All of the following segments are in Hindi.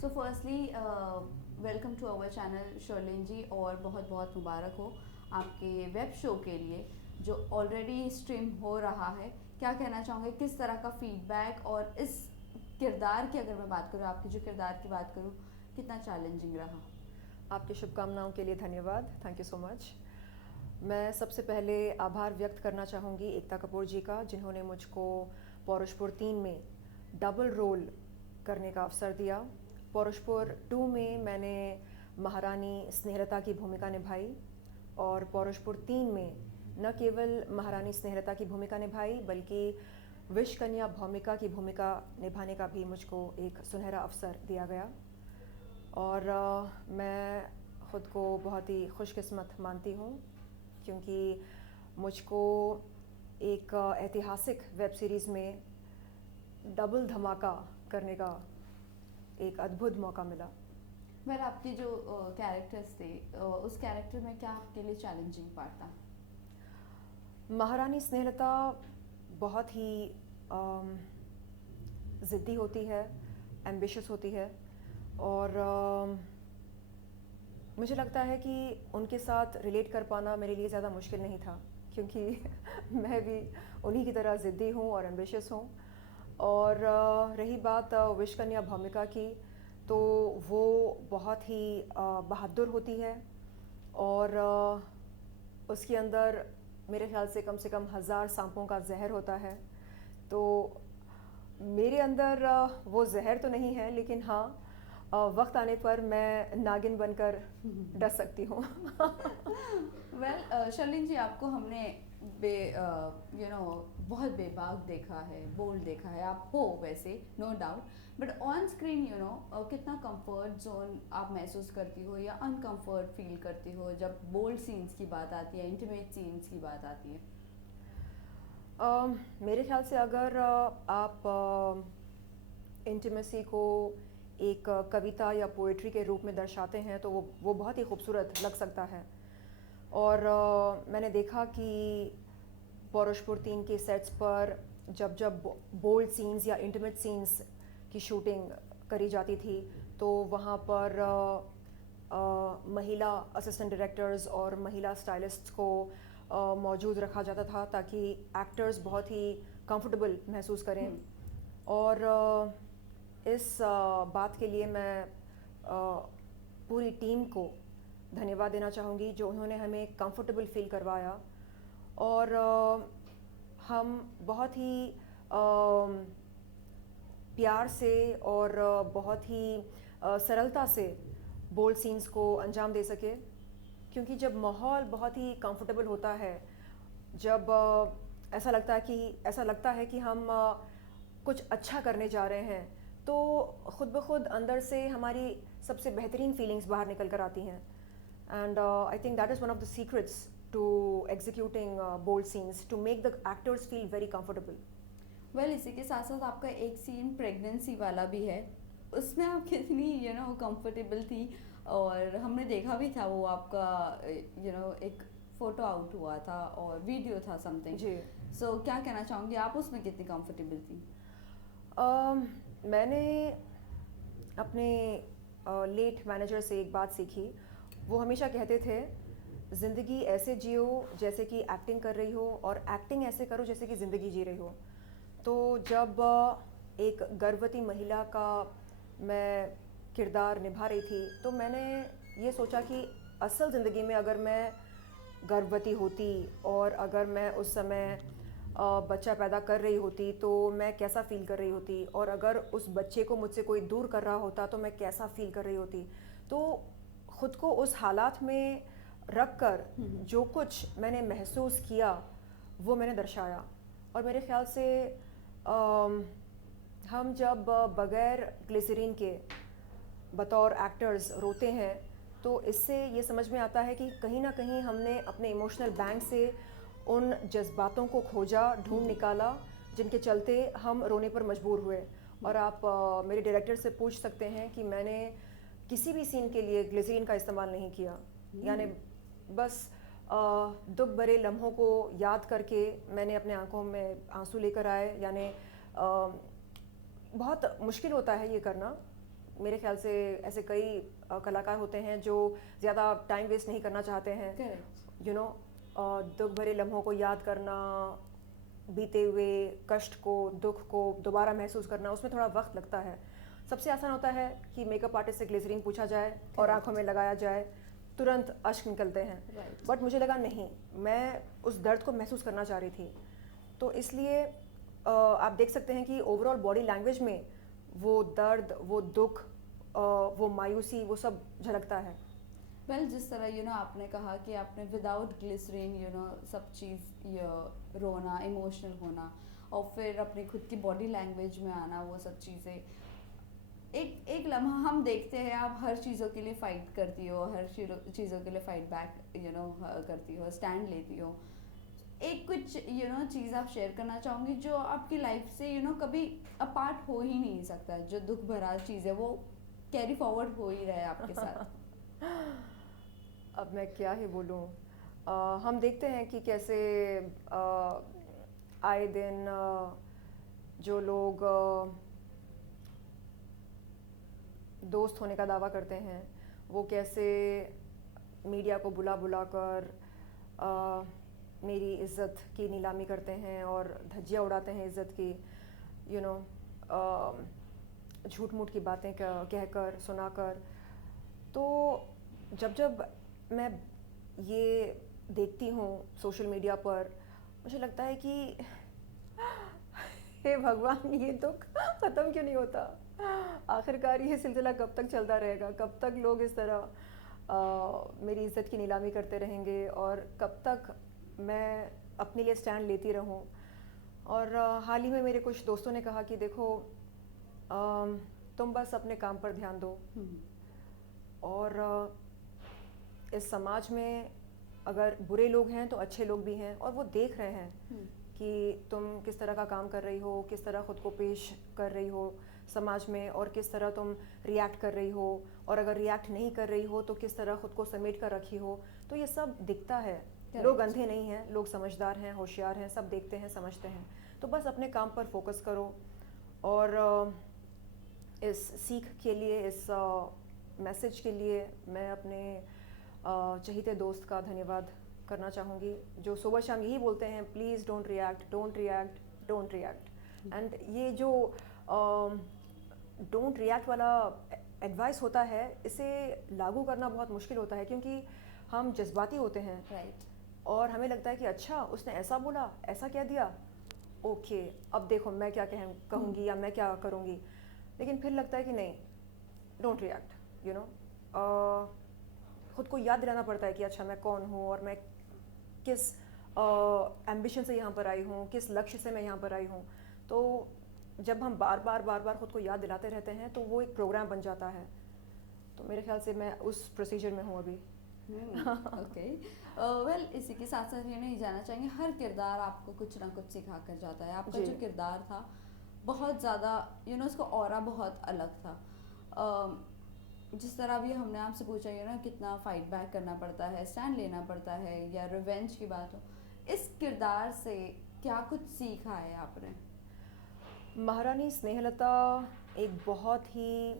So firstly welcome to our channel Sherlyn ji, और बहुत बहुत मुबारक हो आपके वेब शो के लिए जो ऑलरेडी स्ट्रीम हो रहा है। क्या कहना चाहोगे, किस तरह का फीडबैक, और इस किरदार की अगर मैं बात करूँ, आपके जो किरदार की बात करूँ, कितना चैलेंजिंग रहा? आपकी शुभकामनाओं के लिए धन्यवाद। Thank you so much. मैं सबसे पहले आभार व्यक्त करना चाहूँगी एकता कपूर जी का, जिन्होंने मुझको पौरुषपुर 3 में डबल रोल करने का अवसर दिया। पौरुषपुर 2 में मैंने महारानी स्नेहलता की भूमिका निभाई, और पौरुषपुर 3 में न केवल महारानी स्नेहलता की भूमिका निभाई बल्कि विषकन्या भौमिका की भूमिका निभाने का भी मुझको एक सुनहरा अवसर दिया गया। और मैं ख़ुद को बहुत ही खुशकिस्मत मानती हूँ, क्योंकि मुझको एक ऐतिहासिक वेब सीरीज़ में डबल धमाका करने का एक अद्भुत मौका मिला। वेल, आपके जो कैरेक्टर्स थे, उस कैरेक्टर में क्या आपके लिए चैलेंजिंग पार्ट था? महारानी स्नेहलता बहुत ही ज़िद्दी होती है, एम्बिशियस होती है, और मुझे लगता है कि उनके साथ रिलेट कर पाना मेरे लिए ज़्यादा मुश्किल नहीं था, क्योंकि मैं भी उन्हीं की तरह ज़िद्दी हूँ और एम्बिशियस हूँ। और रही बात विषकन्या भूमिका की, तो वो बहुत ही बहादुर होती है, और उसके अंदर मेरे ख्याल से कम 1000 सांपों का जहर होता है। तो मेरे अंदर वो जहर तो नहीं है, लेकिन हाँ, वक्त आने पर मैं नागिन बनकर डस सकती हूँ। वेल, शर्लिन जी, आपको हमने बहुत बेबाक देखा है, बोल्ड देखा है। आप हो वैसे, no doubt, but on screen कितना कंफर्ट जोन आप महसूस करती हो या अनकंफर्ट फील करती हो जब बोल्ड सीन्स की बात आती है, इंटीमेट सीन्स की बात आती है? मेरे ख्याल से अगर आप इंटीमेसी को एक कविता या पोइट्री के रूप में दर्शाते हैं तो वो बहुत ही खूबसूरत लग सकता है। और मैंने देखा कि पौरुषपुर 3 के सेट्स पर जब जब बोल्ड सीन्स या इंटीमेट सीन्स की शूटिंग करी जाती थी, तो वहाँ पर महिला असिस्टेंट डायरेक्टर्स और महिला स्टाइलिस्ट्स को मौजूद रखा जाता था, ताकि एक्टर्स बहुत ही कंफर्टेबल महसूस करें। और इस बात के लिए मैं पूरी टीम को धन्यवाद देना चाहूँगी, जो उन्होंने हमें कंफर्टेबल फील करवाया। और हम बहुत ही प्यार से और बहुत ही सरलता से बोल्ड सीन्स को अंजाम दे सके, क्योंकि जब माहौल बहुत ही कंफर्टेबल होता है, जब ऐसा लगता है कि हम कुछ अच्छा करने जा रहे हैं, तो ख़ुद ब खुद अंदर से हमारी सबसे बेहतरीन फीलिंग्स बाहर निकल कर आती हैं। And I think that is one of the secrets to executing bold scenes, to make the actors feel very comfortable. Well, इसी के साथ साथ आपका एक सीन प्रेगनेंसी वाला भी है, उसमें आप कितनी कंफर्टेबल थी? और हमने देखा भी था वो आपका एक फ़ोटो आउट हुआ था और वीडियो था समथिंग। जी। सो क्या कहना चाहूँगी, आप उसमें कितनी कंफर्टेबल थी? मैंने अपने लेट मैनेजर से एक बात सीखी। वो हमेशा कहते थे, ज़िंदगी ऐसे जियो जैसे कि एक्टिंग कर रही हो, और एक्टिंग ऐसे करो जैसे कि ज़िंदगी जी रही हो। तो जब एक गर्भवती महिला का मैं किरदार निभा रही थी, तो मैंने ये सोचा कि असल ज़िंदगी में अगर मैं गर्भवती होती और अगर मैं उस समय बच्चा पैदा कर रही होती, तो मैं कैसा फ़ील कर रही होती, और अगर उस बच्चे को मुझसे कोई दूर कर रहा होता तो मैं कैसा फ़ील कर रही होती। तो ख़ुद को उस हालात में रख कर जो कुछ मैंने महसूस किया वो मैंने दर्शाया। और मेरे ख़्याल से हम जब बग़ैर ग्लिसरीन के बतौर एक्टर्स रोते हैं, तो इससे ये समझ में आता है कि कहीं ना कहीं हमने अपने इमोशनल बैंक से उन जज्बातों को खोजा, ढूंढ निकाला, जिनके चलते हम रोने पर मजबूर हुए। और आप मेरे डायरेक्टर से पूछ सकते हैं कि मैंने किसी भी सीन के लिए ग्लिसरीन का इस्तेमाल नहीं किया। यानी बस दुख भरे लम्हों को याद करके मैंने अपने आंखों में आंसू लेकर आए। यानी बहुत मुश्किल होता है ये करना, मेरे ख्याल से ऐसे कई कलाकार होते हैं जो ज़्यादा टाइम वेस्ट नहीं करना चाहते हैं, करेक्ट। यू नो, दुख भरे लम्हों को याद करना, बीते हुए कष्ट को, दुख को दोबारा महसूस करना, उसमें थोड़ा वक्त लगता है। सबसे आसान होता है कि मेकअप आर्टिस्ट से ग्लिसरीन पूछा जाए और Correct. आंखों में लगाया जाए, तुरंत अश्क निकलते हैं। Right. बट मुझे लगा नहीं, मैं उस दर्द को महसूस करना चाह रही थी, तो इसलिए आप देख सकते हैं कि ओवरऑल बॉडी लैंग्वेज में वो दर्द, वो दुख, वो मायूसी, वो सब झलकता है। वेल जिस तरह आपने कहा कि आपने विदाउट ग्लिसरीन सब चीज़ रोना, इमोशनल होना और फिर अपनी खुद की बॉडी लैंग्वेज में आना, वो सब चीज़ें एक एक लम्हा हम देखते हैं आप हर चीज़ों के लिए फ़ाइट करती हो, हर चीज़ों के लिए फ़ाइट बैक करती हो, स्टैंड लेती हो। एक कुछ चीज़ आप शेयर करना चाहूँगी जो आपकी लाइफ से कभी अपार्ट हो ही नहीं सकता, जो दुख भरा चीज़ है वो कैरी फॉरवर्ड हो ही रहा है आपके साथ। अब मैं क्या ही बोलूँ। हम देखते हैं कि कैसे आए दिन जो लोग दोस्त होने का दावा करते हैं, वो कैसे मीडिया को बुला बुला कर मेरी इज़्ज़त की नीलामी करते हैं और धज्जियाँ उड़ाते हैं इज़्ज़त की, यू नो, झूठ मूठ की बातें कहकर, सुनाकर। तो जब जब मैं ये देखती हूँ सोशल मीडिया पर, मुझे लगता है कि हे भगवान, ये दुख ख़त्म क्यों नहीं होता? आखिरकार ये सिलसिला कब तक चलता रहेगा? कब तक लोग इस तरह मेरी इज़्ज़त की नीलामी करते रहेंगे और कब तक मैं अपने लिए स्टैंड लेती रहूं? और हाल ही में मेरे कुछ दोस्तों ने कहा कि देखो, तुम बस अपने काम पर ध्यान दो और इस समाज में अगर बुरे लोग हैं तो अच्छे लोग भी हैं और वो देख रहे हैं कि तुम किस तरह का काम कर रही हो, किस तरह ख़ुद को पेश कर रही हो समाज में और किस तरह तुम रिएक्ट कर रही हो, और अगर रिएक्ट नहीं कर रही हो तो किस तरह ख़ुद को समेट कर रखी हो। तो ये सब दिखता है। लोग अंधे नहीं हैं, लोग समझदार हैं, होशियार हैं, सब देखते हैं, समझते हैं। तो बस अपने काम पर फोकस करो और इस सीख के लिए, इस मैसेज के लिए मैं अपने चहीते दोस्त का धन्यवाद करना चाहूँगी, जो सुबह शाम यही बोलते हैं, please don't react, don't react, don't react. And ये जो डोंट रिएक्ट वाला एडवाइस होता है, इसे लागू करना बहुत मुश्किल होता है क्योंकि हम जज्बाती होते हैं। राइट। और हमें लगता है कि अच्छा उसने ऐसा बोला, ऐसा कह दिया, ओके अब देखो मैं क्या कहूँगी या मैं क्या करूँगी। लेकिन फिर लगता है कि नहीं, डोंट रिएक्ट, यू नो। ख़ुद को याद दिलाना पड़ता है कि अच्छा मैं कौन हूँ और मैं किस एम्बिशन से यहाँ पर आई हूँ, किस लक्ष्य से मैं यहाँ पर आई हूँ। तो जब हम बार बार ख़ुद को याद दिलाते रहते हैं तो वो एक प्रोग्राम बन जाता है। तो मेरे ख्याल से मैं उस प्रोसीजर में हूँ अभी। ओके। वेल इसी के साथ साथ ये जाना चाहेंगे, हर किरदार आपको कुछ ना कुछ सिखा कर जाता है। आपका जो किरदार था बहुत ज़्यादा उसका ऑरा बहुत अलग था। जिस तरह भी हमने आपसे पूछा कितना फाइट बैक करना पड़ता है, स्टैंड लेना पड़ता है, या रिवेंज की बात हो, इस किरदार से क्या कुछ सीखा है आपने? महारानी स्नेहलता एक बहुत ही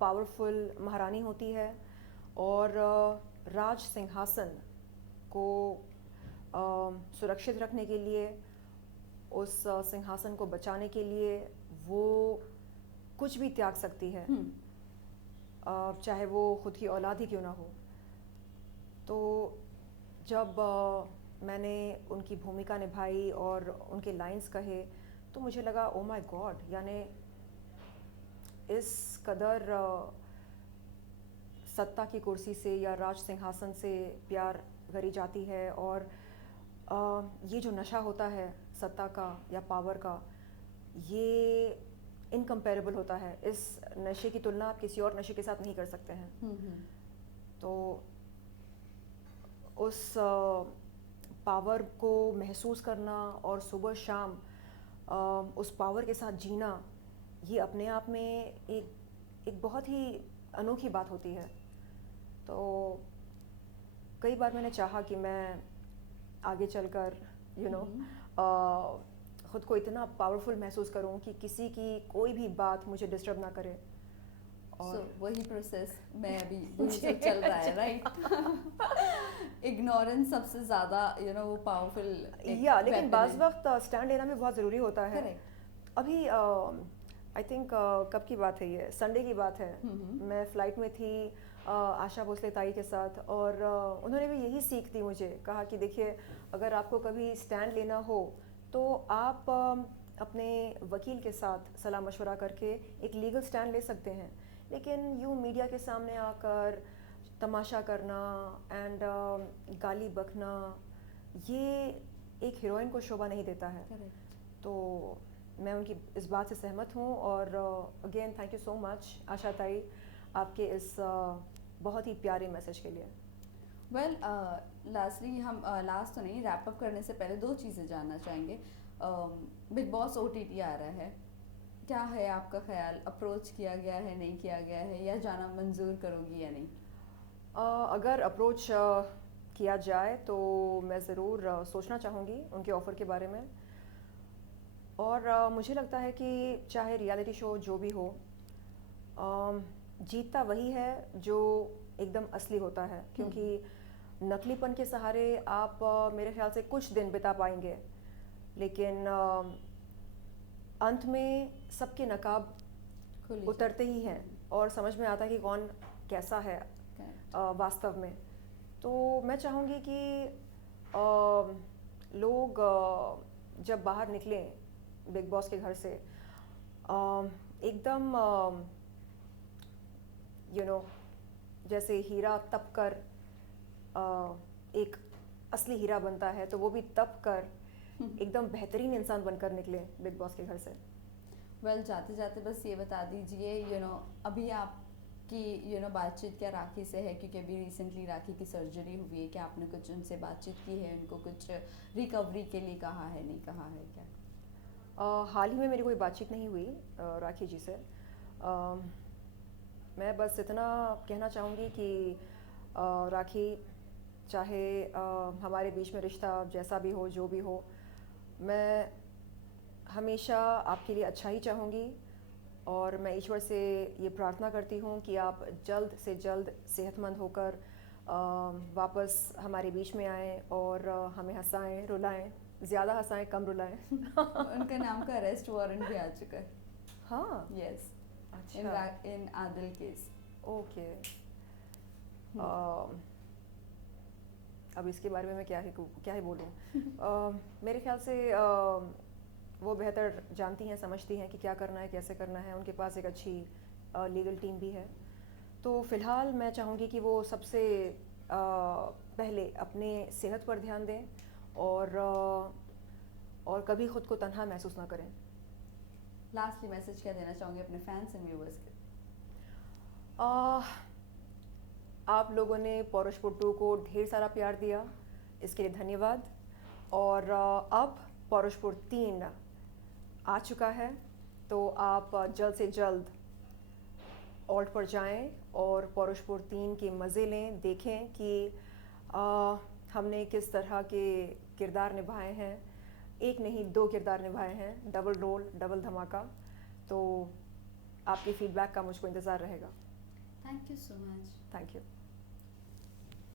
पावरफुल महारानी होती है और राज सिंहासन को सुरक्षित रखने के लिए, उस सिंहासन को बचाने के लिए वो कुछ भी त्याग सकती है, चाहे वो खुद की औलाद ही क्यों ना हो। तो जब मैंने उनकी भूमिका निभाई और उनके लाइंस कहे तो मुझे लगा ओ माय गॉड, यानी इस कदर सत्ता की कुर्सी से या राज सिंहासन से प्यार करी जाती है और ये जो नशा होता है सत्ता का या पावर का, ये इनकम्पेरेबल होता है। इस नशे की तुलना आप किसी और नशे के साथ नहीं कर सकते हैं। तो उस पावर को महसूस करना और सुबह शाम उस पावर के साथ जीना, ये अपने आप में एक बहुत ही अनोखी बात होती है। तो कई बार मैंने चाहा कि मैं आगे चलकर ख़ुद को इतना पावरफुल महसूस करूं कि किसी की कोई भी बात मुझे डिस्टर्ब ना करे सो वही प्रोसेस में अभी वही सब चल रहा है, राइट? इग्नोरेंस सबसे ज़्यादा वो पावरफुल लेकिन बाज़ वक्त स्टैंड लेना भी बहुत ज़रूरी होता है। करेक्ट। अभी आई थिंक कब की बात है, ये संडे की बात है। मैं फ़्लाइट में थी आशा भोसले ताई के साथ, और उन्होंने भी यही सीख दी मुझे। कहा कि देखिए, अगर आपको कभी स्टैंड लेना हो तो आप अपने वकील के साथ सलाह मशवरा करके एक लीगल स्टैंड ले सकते हैं, लेकिन यूँ मीडिया के सामने आकर तमाशा करना एंड गाली बकना, ये एक हीरोइन को शोभा नहीं देता है। करेक्ट। तो मैं उनकी इस बात से सहमत हूँ, और again thank you so much Asha Tai, आपके इस बहुत ही प्यारे मैसेज के लिए। वेल, लास्टली हम लास्ट तो नहीं, रैप अप करने से पहले दो चीज़ें जानना चाहेंगे। बिग बॉस OTT आ रहा है, क्या है आपका ख्याल? अप्रोच किया गया है, नहीं किया गया है, या जाना मंजूर करोगी या नहीं? अगर अप्रोच किया जाए तो मैं ज़रूर सोचना चाहूँगी उनके ऑफ़र के बारे में। और मुझे लगता है कि चाहे रियलिटी शो जो भी हो, जीतता वही है जो एकदम असली होता है, क्योंकि नकलीपन के सहारे आप मेरे ख्याल से कुछ दिन बिता पाएंगे, लेकिन अंत में सबके नकाब उतरते ही हैं और समझ में आता है कि कौन कैसा है वास्तव में। तो मैं चाहूँगी कि लोग जब बाहर निकलें बिग बॉस के घर से, एकदम जैसे हीरा तप कर एक असली हीरा बनता है, तो वो भी तप कर एकदम बेहतरीन इंसान बनकर निकले बिग बॉस के घर से। वेल, जाते जाते बस ये बता दीजिए, अभी आपकी बातचीत क्या राखी से है? क्योंकि अभी रिसेंटली राखी की सर्जरी हुई है, क्या आपने कुछ उनसे बातचीत की है? उनको कुछ रिकवरी के लिए कहा है, नहीं कहा है क्या? हाल ही में मेरी कोई बातचीत नहीं हुई राखी जी से। मैं बस इतना कहना चाहूँगी कि राखी, चाहे हमारे बीच में रिश्ता जैसा भी हो, जो भी हो, मैं हमेशा आपके लिए अच्छा ही चाहूँगी, और मैं ईश्वर से ये प्रार्थना करती हूँ कि आप जल्द से जल्द सेहतमंद होकर वापस हमारे बीच में आएँ और हमें हंसाएं, रुलाएं, ज़्यादा हंसाएं, कम रुलाएं। उनके नाम का अरेस्ट वारंट भी आ चुका है। हाँ, यस, अच्छा, इन आदिल केस। ओके। अब इसके बारे में मैं क्या ही बोलूँ। मेरे ख्याल से वो बेहतर जानती हैं, समझती हैं कि क्या करना है, कैसे करना है। उनके पास एक अच्छी लीगल टीम भी है। तो फ़िलहाल मैं चाहूँगी कि वो सबसे पहले अपने सेहत पर ध्यान दें, और कभी ख़ुद को तन्हा महसूस ना करें। लास्टली मैसेज क्या देना चाहूँगी अपने फैंस एंड व्यूअर्स के? आप लोगों ने पौरुषपुर 2 को ढेर सारा प्यार दिया, इसके लिए धन्यवाद। और अब पौरुषपुर 3 आ चुका है, तो आप जल्द से जल्द ऑल्ट पर जाएं और पौरुषपुर 3 के मज़े लें, देखें कि हमने किस तरह के किरदार निभाए हैं। एक नहीं, 2 किरदार निभाए हैं, डबल रोल, डबल धमाका। तो आपकी फ़ीडबैक का मुझको इंतज़ार रहेगा। Thank you so much. Thank you.